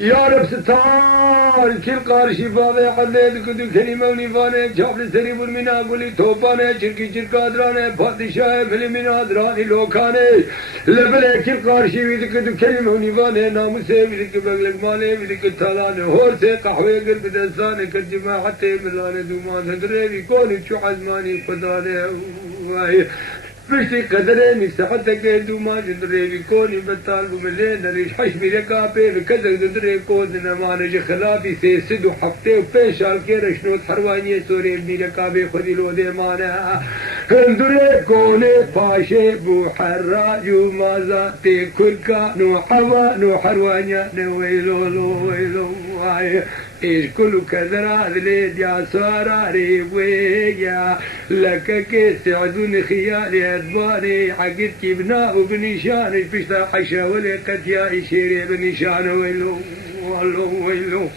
يا رب ستار كل قارشي بابي حدد كدو كلمة ونفاني جابل سريب المنا قولي توباني شركي شركة دراني فاتشاي فلمنا دراني لوكاني لبلي كل قارشي ويدي كدو كلمة ونفاني ناموسي ويدي بغلق مالي ويدي تالاني هورسي قحوي قلب دستاني كالجماعة ملاني دومان هدريبي كوني شو عزماني فداني بشتي قدرين ساعتك دوما جدري كوني بطال بملين ريش حش بيركا بي بكذا جدري كون ما نجي خلافي سيسد وحفتي وبيش الكير شنو حرواني سوري بيركا بي خدي لو دي مانا هندري كوني باشي بو حراج وما تي كل كانوا حوا نو حروانيا نويلو لو ويلو إيش كل كذرة ذليل يا سراري ويا لك كيس عدون خيالي أدباني عقدت بناء وبنشان بشتا حشا ولي قد يا إشيري بنشان ويلو والله ويلو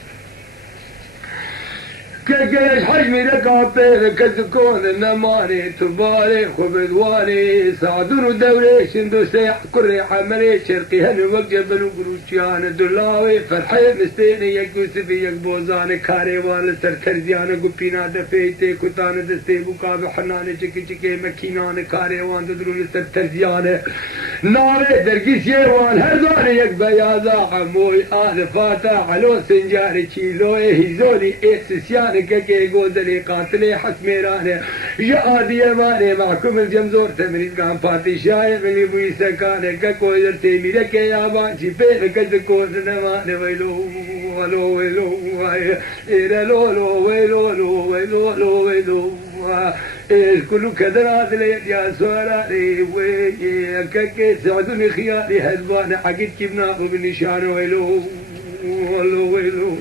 كجيش حجمي ركابي كتكون النماني تباري خبدواني سعدون ودوري شندو سيح كري حمري شرقي هنو وقجبن وقروشيان دلاوي فرحي مستيني يكو سفي يكبوزاني كاريوان لسر كرزيان قبينا دفيتي كتان دستي بقاب حناني چكي چكي مكينان كاريوان ددرو لسر ترزيان ناري درقيس يوان هرداني يك بيازا حموي آل فاتح علو سنجاري چيلوي هزولي إحسسيان كي قودلي قاتلي حسميراني جادي ماني معكم الجمزور تمريد قام فاتي شايف اللي بويسا كاني كويدر تيميرا كي يابانشي فين كذكوز نماني ويلو ولو ويلو إيرا لولو ويلو لو ويلو لو ويلو إيش كل كدرات لي يا سواري وي كي سعدوني خيالي هزبان حقيت كيبنا بالنشان ويلو ولو ويلو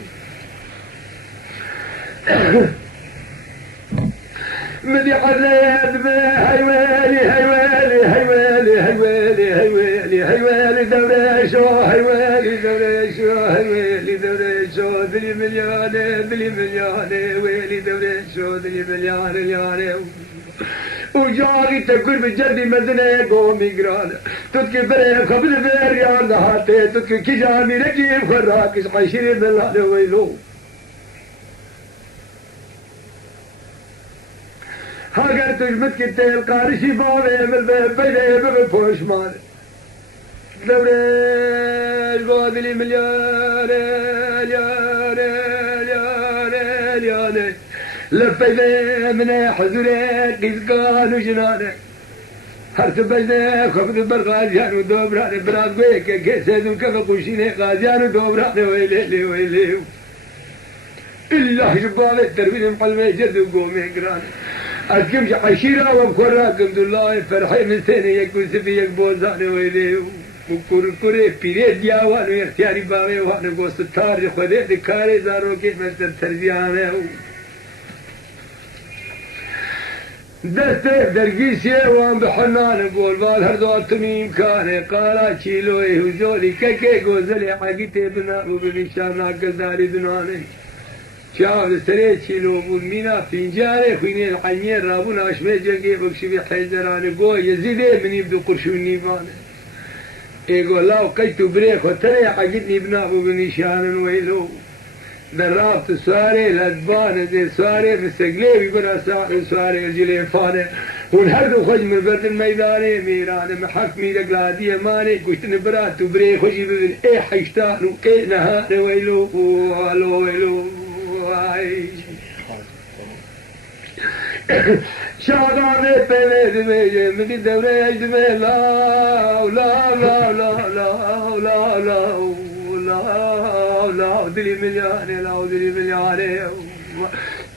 مدي حزيد هيوالي هيوالي هيوالي هيوالي هيوالي هيوالي دوريشو هيوالي دوريشو هيوالي دوريشو دلي ملياني ويلي دوريشو دلي ملياني وجاري تقول بجدي مدنة قومي قران تتكي بري قبل بريان هاتي تتكي كجامي رجيب خراكش عشرين بالله ويلو هاگر تجمد کی تیل قارشی باوے مل بے بے پوش مار دورے گودلی ملیارے لیارے لیارے لیارے لفیدے من حضورے قزقان و جنانے ہر سبجنے خفد برغازیان و دوبرانے براد گوئے کہ کیسے دن کفا قوشینے غازیان و دوبرانے ویلے اللہ جبالے تروین مقلمے جرد و قومے گرانے أكمش عشيرة ومكراكم دولار فرحي من سنة يكون سفي يكبوزاني ويلي وكوري بيريد دياوان ويختياري باوي وانا قوست تاري خذيت كاري زارو كيف مستر ترزياني دسته درقيسي وان بحنان قول بالهردو التميم كاني قالا شيلوي وزولي ككي قوزلي حقيتي بنا وبنشانا قزاري دناني شاف السريت شيلو بالمينا فنجاني خويني الحنير رابون اشمي جنگي بكشبي حيزراني قو يزيدي من يبدو قرشوني باني يقول لا وقيتو بريخ وتري حقتني بنابو بنشان ويلو درابت سواري لدبان زي سواري مستقليبي بنا سواري الجلي فاني والهردو خج من برد الميداني ميراني محكمي لقلادية ماني قلت نبراتو بريخ وجي ببن اي حيشتان واي نهاري ويلو ويلو شاداني بيمي دمي مدي دوري اجدمي لا لا لا لا لا لا لا لا دلي ملياني لا دلي ملياني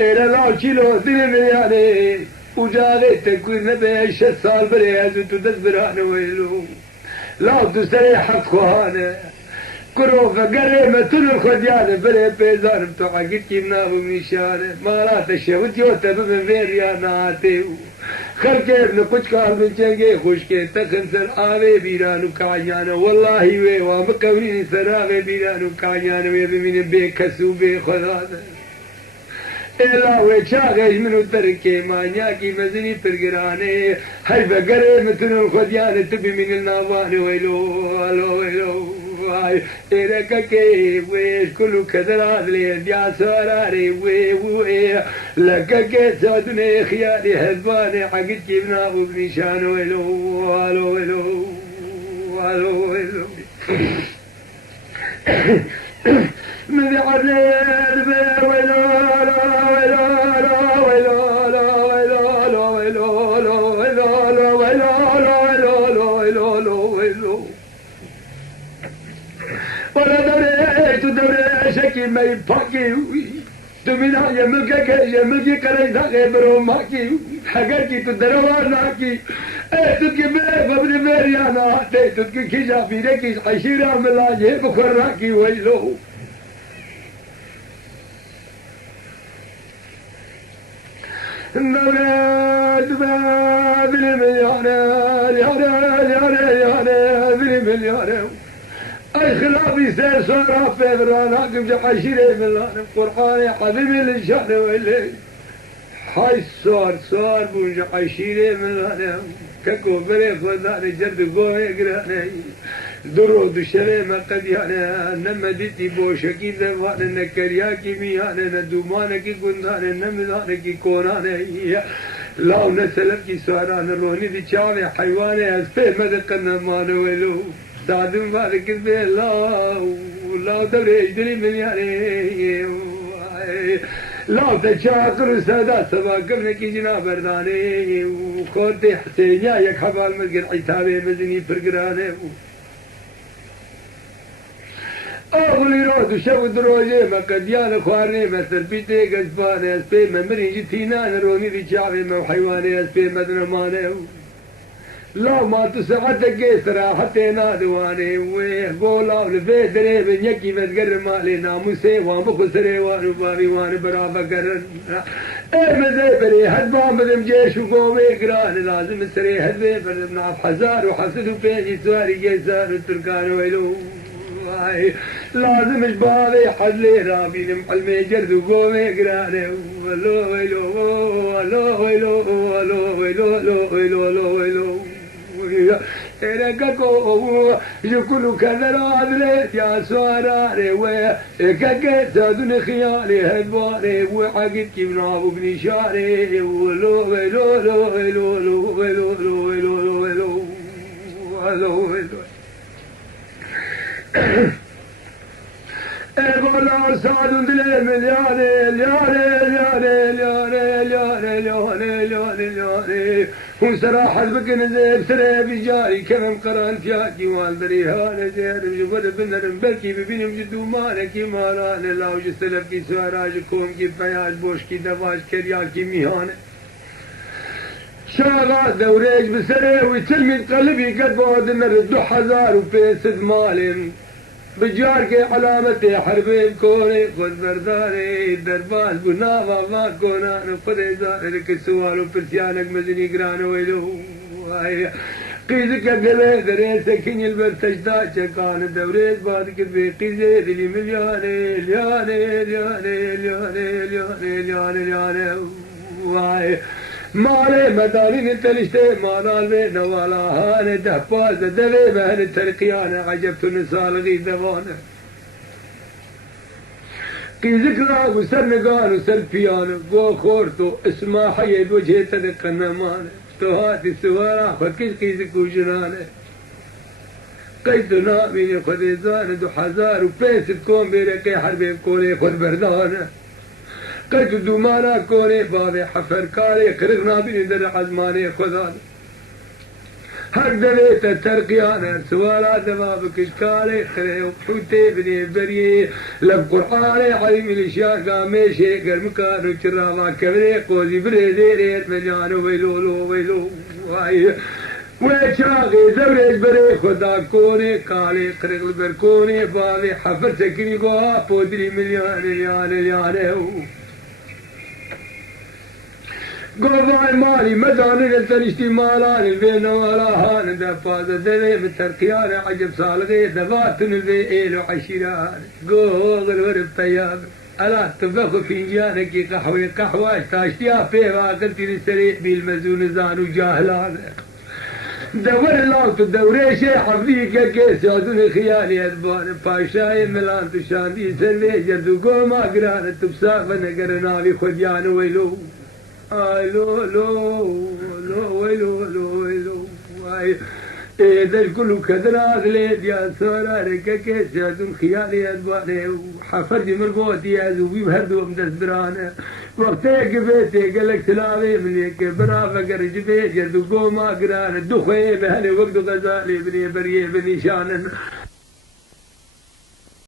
إلا لا كيلو دلي ملياني وجالي تكوين نبي 6 سال بريز وتدبراني ويلو لا تستريح حق خواني كرو فقري مثل الخديانة بري بيزان بتوع قد كيمنا بمنشانة مالات الشهوت يوتا بمفيرياناتي خلقي ابن كتكال من جنگي خوشكي تخنسر آوي بيرانو كعيانا والله وي ومقوريني سراغي بيرانو كعيانا وي بمين بيكسو بي خدانا إلا ويشاغيش منو تركي مانياكي مزني ترقراني هاي فقري مثل الخديانة تبي من الناباني ويلو ويلو إيرككي ويش كل كذا لين يا سراري وي لككي سادني خيالي هزباني عقد كيفنا وابني شانو ويلو والو ويلو والو ويلو من عريض ويلو ويلو شكي ما يبقي تمنا يمكي كري داغي برو ماكي حقاكي تدرواناكي تدكي بابن مريانا تدكي كيجا فيركي عشيرة ملاجه بخراكي ويلو نورد بابن مليون أي خلافي سير صورة في برانا قبل عشيرة من القرآن حبيبي للشأن وإلي حي صور بوجه عشيرة من كاكو بري خذاني جرد قوي قراني درود الشريمة قد يعني نما ديتي بوشكي ذوان نكرياكي مياني ندومانكي قنداني نمدانكي كوراني لاو نسلبكي سواران روني دي شاوي حيواني أسفه مدقنا مانويلو سادم فارك لا دوري اجدري من يعني لا تشاكر سادات سبا قبل كي جناب برداني وخورتي حسينيا يك حبال مزقن عتابي مزني فرقراني أغلي رود شو دروجي ما قديان خوارني ما سربيتي قزباني اسبي ممري جتينا نروني دي شعبي ما حيواني اسبي مدنماني لا ما تسعدك صراحتي نادواني وقولا ولفيت دريب يكي بتقر مالي ناموسي ومخسري وانبابي وان برافا قرن ايه مزيبري هدبا مدم جيش وقومي قران لازم سري هدبي بردنا حزار وحسدو بيجي سواري جيسار التركان ويلو لازم شبابي حدلي رابي لمحلمي جرد وقومي قراني ولو ويلو ولو ويلو ولو ويلو ويلو ويلو إيرككو يكون كذا عدلت يا سواري وكك سادن خيالي هدواني وعقد كيفنا وابني شاري ولو ولو ولو ولو ولو ولو ولو ولو ولو إبلا سادن دلي ملياني لياني هم صراحة بكن زيب سري بجاري كمم قران فياتي والدري هانا زير جبر بنرم بلكي ببينم جدو مالكي مالان الله جسلب كي سواراج كوم كي بياج بوش كي دواج كريال كي ميهانه شاغات دوريج بسري ويتلمي قلبي قد بعد نردو حزار وبيسد مالين بجار کے علامت حربے کونے خود بردارے درباز بناوا ما کونان خود زار کے سوالو پرسیانک مزنی گران ویلو قیزک گلے درے سکین البرتشدا چکان دوریز بعد کے بے قیزے دلی ملیانے لیانے لیانے لیانے لیانے لیانے لیانے وائے مالي مدارين تلشتي مالال بين ولا هاني دهباز دبي بهن الترقيانة عجبت النسال غي دوانا قي ذكرى وسرنقان وسلفيانا قو خورتو اسما حي بوجه تدقنا مانا توهاتي السوارا خد كيش قيزك وجنانا قيدنا بيني خد إزان دو حزار وبيسد كون بيرقي حربي بكوني خد بردانا قد دومانا كوني بابي حفر كاري خرقنا بني در عزماني خدان هر دويت الترقيانا سوالا دباب كشكالي خري وحوتي بني بري لب قرآني علم الاشياء قاميشي قرمكان وشرابا كبري قوزي بري زيري مليان ويلولو ويلو وشاغي دوريج بري خدا كوني كالي خرق البركوني بابي حفر سكري قوها بودري مليان ياني قوضاء مالي مدان التنشتي مالان البين ولا هان دفاز الدبي بالترقيان عجب صالغي دفاتن البي إيلو عشيران قوغ الورب طياب ألا تبخ فنجانك قحواش تاشتيا فيه واقلتي للسريع بالمزون زان وجاهلان دور الله تدوري شي حفليك كيس يعدون خيالي أدبان باشاي ملان تشاندي سلمي جردو قوما قران تبساق فنقرنا لي خديان ويلو لو لو لو ويلو لو ويلو إذا الكل كدرات ليد يا سورة ركا كيس يعدون خيالي أدبان وحفرجي مربوطي يا زوبي بهردو مدسبرانه وقتك بيتي قال لك سلامي منك برا فقر جبيت يردو قوما قران الدخوي بهني وقت غزالي بني بريه بني شان